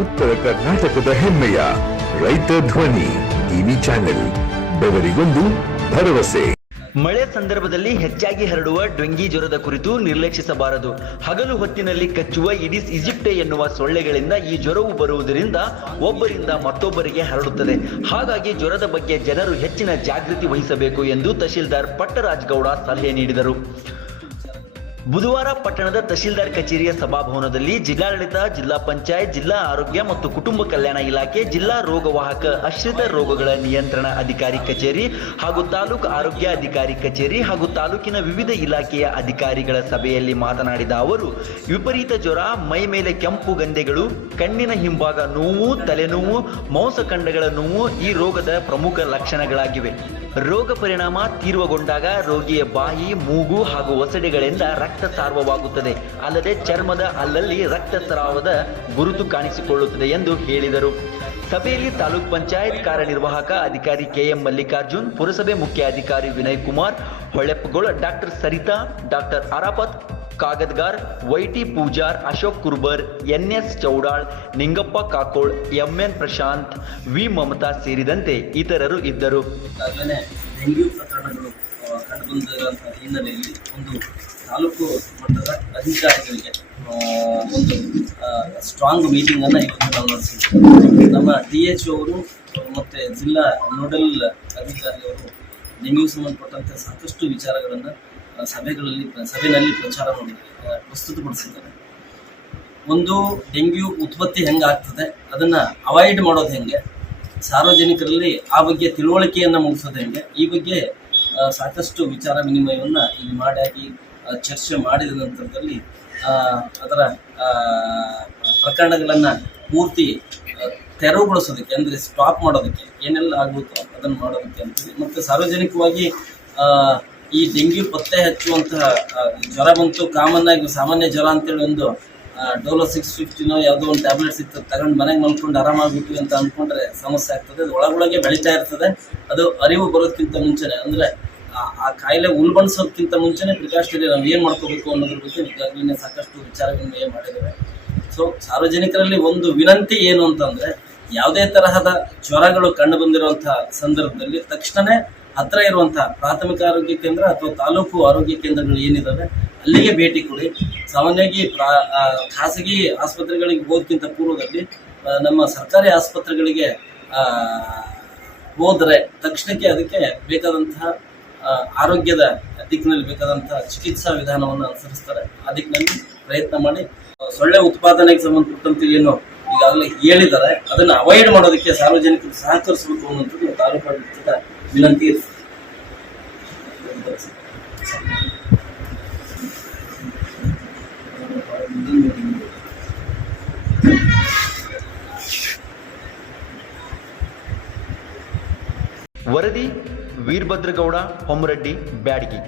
ಉತ್ತರ ಕರ್ನಾಟಕದ ಹೆಮ್ಮೆಯ ರೈತ ಧ್ವನಿ ಟಿವಿ ಚಾನೆಲ್. ಬೆವರಿಗೊಂದು ಭರವಸೆ. ಮಳೆ ಸಂದರ್ಭದಲ್ಲಿ ಹೆಚ್ಚಾಗಿ ಹರಡುವ ಡೆಂಗಿ ಜ್ವರದ ಕುರಿತು ನಿರ್ಲಕ್ಷಿಸಬಾರದು. ಹಗಲು ಹೊತ್ತಿನಲ್ಲಿ ಕಚ್ಚುವ ಇಡಿಸ್ ಈಜಿಪ್ಟೆ ಎನ್ನುವ ಸೊಳ್ಳೆಗಳಿಂದ ಈ ಜ್ವರವು ಬರುವುದರಿಂದ ಒಬ್ಬರಿಂದ ಮತ್ತೊಬ್ಬರಿಗೆ ಹರಡುತ್ತದೆ. ಹಾಗಾಗಿ ಜ್ವರದ ಬಗ್ಗೆ ಜನರು ಹೆಚ್ಚಿನ ಜಾಗೃತಿ ವಹಿಸಬೇಕು ಎಂದು ತಹಶೀಲ್ದಾರ್ ಪಟ್ಟರಾಜ್ ಗೌಡ ಸಲಹೆ ನೀಡಿದರು. ಬುಧವಾರ ಪಟ್ಟಣದ ತಹಶೀಲ್ದಾರ್ ಕಚೇರಿಯ ಸಭಾಭವನದಲ್ಲಿ ಜಿಲ್ಲಾಡಳಿತ, ಜಿಲ್ಲಾ ಪಂಚಾಯತ್, ಜಿಲ್ಲಾ ಆರೋಗ್ಯ ಮತ್ತು ಕುಟುಂಬ ಕಲ್ಯಾಣ ಇಲಾಖೆ, ಜಿಲ್ಲಾ ರೋಗವಾಹಕ ಆಶ್ರಿತ ರೋಗಗಳ ನಿಯಂತ್ರಣ ಅಧಿಕಾರಿ ಕಚೇರಿ ಹಾಗೂ ತಾಲೂಕು ಆರೋಗ್ಯ ಅಧಿಕಾರಿ ಕಚೇರಿ ಹಾಗೂ ತಾಲೂಕಿನ ವಿವಿಧ ಇಲಾಖೆಯ ಅಧಿಕಾರಿಗಳ ಸಭೆಯಲ್ಲಿ ಮಾತನಾಡಿದ ಅವರು, ವಿಪರೀತ ಜ್ವರ, ಮೈ ಮೇಲೆ ಕೆಂಪು ಗಂಧೆಗಳು, ಕಣ್ಣಿನ ಹಿಂಭಾಗ ನೋವು, ತಲೆನೋವು, ಮಾಂಸಖಂಡಗಳ ನೋವು ಈ ರೋಗದ ಪ್ರಮುಖ ಲಕ್ಷಣಗಳಾಗಿವೆ. ರೋಗ ಪರಿಣಾಮ ತೀವ್ರಗೊಂಡಾಗ ರೋಗಿಯ ಬಾಯಿ, ಮೂಗು ಹಾಗೂ ಒಸಡೆಗಳಿಂದ ರಕ್ತಸ್ರಾವವಾಗುತ್ತದೆ. ಅಲ್ಲದೆ ಚರ್ಮದ ಅಲ್ಲಲ್ಲಿ ರಕ್ತಸ್ರಾವದ ಗುರುತು ಕಾಣಿಸಿಕೊಳ್ಳುತ್ತದೆ ಎಂದು ಹೇಳಿದರು. ಸಭೆಯಲ್ಲಿ ತಾಲೂಕ್ ಪಂಚಾಯತ್ ಕಾರ್ಯನಿರ್ವಾಹಕ ಅಧಿಕಾರಿ ಕೆಎಂ ಮಲ್ಲಿಕಾರ್ಜುನ್, ಪುರಸಭೆ ಮುಖ್ಯ ಅಧಿಕಾರಿ Vinay Kumar Holeppagol, doctor Sarita, doctor Arafat Kagadgar, YT Pujar, Ashok Kurbar, NS Choudal, Ningappa Kakol, MN Prashant, V Mamata ಸೇರಿದಂತೆ ಇತರರು ಇದ್ದರು. ಡೆಂಗ್ಯೂ ಪ್ರಕರಣಗಳು ಕಂಡುಬಂದಿರುವಂತಹ ಹಿನ್ನೆಲೆಯಲ್ಲಿ ಒಂದು ತಾಲೂಕು ಮಟ್ಟದ ಅಧಿಕಾರಿಗಳಿಗೆ ಒಂದು ಸ್ಟ್ರಾಂಗ್ ಮೀಟಿಂಗನ್ನು ಇವತ್ತು ನಾವು ನಡೆಸಿದ್ದೀವಿ. ನಮ್ಮ DHO ಅವರು ಮತ್ತು ಜಿಲ್ಲಾ ನೋಡಲ್ ಅಧಿಕಾರಿಯವರು ಡೆಂಗ್ಯೂ ಸಂಬಂಧಪಟ್ಟಂತೆ ಸಾಕಷ್ಟು ವಿಚಾರಗಳನ್ನು ಸಭೆಯಲ್ಲಿ ಪ್ರಚಾರ ಮಾಡಿ ಪ್ರಸ್ತುತಪಡಿಸಿದ್ದಾರೆ. ಒಂದು ಡೆಂಗ್ಯೂ ಉತ್ಪತ್ತಿ ಹೆಂಗೆ ಆಗ್ತದೆ, ಅದನ್ನು ಅವಾಯ್ಡ್ ಮಾಡೋದು ಹೆಂಗೆ, ಸಾರ್ವಜನಿಕರಲ್ಲಿ ಆ ಬಗ್ಗೆ ತಿಳುವಳಿಕೆಯನ್ನು ಮೂಡಿಸೋದು ಹೆಂಗೆ, ಈ ಬಗ್ಗೆ ಸಾಕಷ್ಟು ವಿಚಾರ ವಿನಿಮಯವನ್ನು ಇಲ್ಲಿ ಮಾಡಿ ಚರ್ಚೆ ಮಾಡಿದ ನಂತರದಲ್ಲಿ ಅದರ ಪ್ರಕರಣಗಳನ್ನು ಪೂರ್ತಿ ತೆರವುಗೊಳಿಸೋದಕ್ಕೆ, ಅಂದರೆ ಸ್ಟಾಪ್ ಮಾಡೋದಕ್ಕೆ ಏನೆಲ್ಲ ಆಗುತ್ತೋ ಅದನ್ನು ಮಾಡೋದಕ್ಕೆ ಅಂತೀವಿ. ಮತ್ತು ಸಾರ್ವಜನಿಕವಾಗಿ ಈ ಡೆಂಗ್ಯೂ ಪತ್ತೆ ಹಚ್ಚುವಂತಹ ಜ್ವರ ಬಂತು, ಕಾಮನ್ ಆಗಿ ಸಾಮಾನ್ಯ ಜ್ವರ ಅಂತೇಳಿ ಒಂದು ಡೋಲೋ 650 ಯಾವುದೋ ಒಂದು ಟ್ಯಾಬ್ಲೆಟ್ಸ್ ಇತ್ತು, ತಗೊಂಡು ಮನೆಗೆ ಮಲ್ಕೊಂಡು ಆರಾಮಾಗ್ಬಿಟ್ವಿ ಅಂತ ಅಂದ್ಕೊಂಡ್ರೆ ಸಮಸ್ಯೆ ಆಗ್ತದೆ. ಅದು ಒಳಗೊಳಗೆ ಬೆಳೀತಾ ಇರ್ತದೆ. ಅದು ಅರಿವು ಬರೋದಕ್ಕಿಂತ ಮುಂಚೆನೆ, ಅಂದರೆ ಆ ಕಾಯಿಲೆ ಉಲ್ಬಣಿಸೋದಕ್ಕಿಂತ ಮುಂಚೆನೇ ಪ್ರಿಕಾಷನರಿ ನಾವು ಏನು ಮಾಡ್ಕೋಬೇಕು ಅನ್ನೋದ್ರ ಬಗ್ಗೆ ಈಗಾಗಲೇ ಸಾಕಷ್ಟು ವಿಚಾರ ವಿನಿಮಯ ಮಾಡಿದ್ದೇವೆ. ಸೊ ಸಾರ್ವಜನಿಕರಲ್ಲಿ ಒಂದು ವಿನಂತಿ ಏನು ಅಂತಂದರೆ, ಯಾವುದೇ ತರಹದ ಜ್ವರಗಳು ಕಂಡು ಬಂದಿರುವಂತಹ ಸಂದರ್ಭದಲ್ಲಿ ತಕ್ಷಣವೇ ಹತ್ತಿರ ಇರುವಂತಹ ಪ್ರಾಥಮಿಕ ಆರೋಗ್ಯ ಕೇಂದ್ರ ಅಥವಾ ತಾಲೂಕು ಆರೋಗ್ಯ ಕೇಂದ್ರಗಳು ಏನಿದ್ದಾವೆ ಅಲ್ಲಿಗೆ ಭೇಟಿ ಕೊಡಿ. ಸಾಮಾನ್ಯವಾಗಿ ಖಾಸಗಿ ಆಸ್ಪತ್ರೆಗಳಿಗೆ ಹೋಗೋದಕ್ಕಿಂತ ಪೂರ್ವದಲ್ಲಿ ನಮ್ಮ ಸರ್ಕಾರಿ ಆಸ್ಪತ್ರೆಗಳಿಗೆ ಹೋದರೆ ತಕ್ಷಣಕ್ಕೆ ಅದಕ್ಕೆ ಬೇಕಾದಂತಹ ಆರೋಗ್ಯದ ದಿಕ್ಕಿನಲ್ಲಿ ಬೇಕಾದಂತಹ ಚಿಕಿತ್ಸಾ ವಿಧಾನವನ್ನು ಅನುಸರಿಸ್ತಾರೆ. ಆ ದಿಕ್ಕಿನಲ್ಲಿ ಪ್ರಯತ್ನ ಮಾಡಿ ಸೊಳ್ಳೆ ಉತ್ಪಾದನೆಗೆ ಸಂಬಂಧಪಟ್ಟಂತೆ ಏನು ಈಗಾಗಲೇ ಹೇಳಿದ್ದಾರೆ ಅದನ್ನು ಅವಾಯ್ಡ್ ಮಾಡೋದಕ್ಕೆ ಸಾರ್ವಜನಿಕರು ಸಹಕರಿಸಬೇಕು ಅನ್ನೋಂಥದ್ದು ತಾಲೂಕು ಆಡಳಿತದ ವಿನಂತಿ ಇರ್ತದೆ. ವರದಿ ವೀರಭದ್ರಗೌಡ ಹೊಮ್ಮರೆಡ್ಡಿ ಬ್ಯಾಡಗಿ.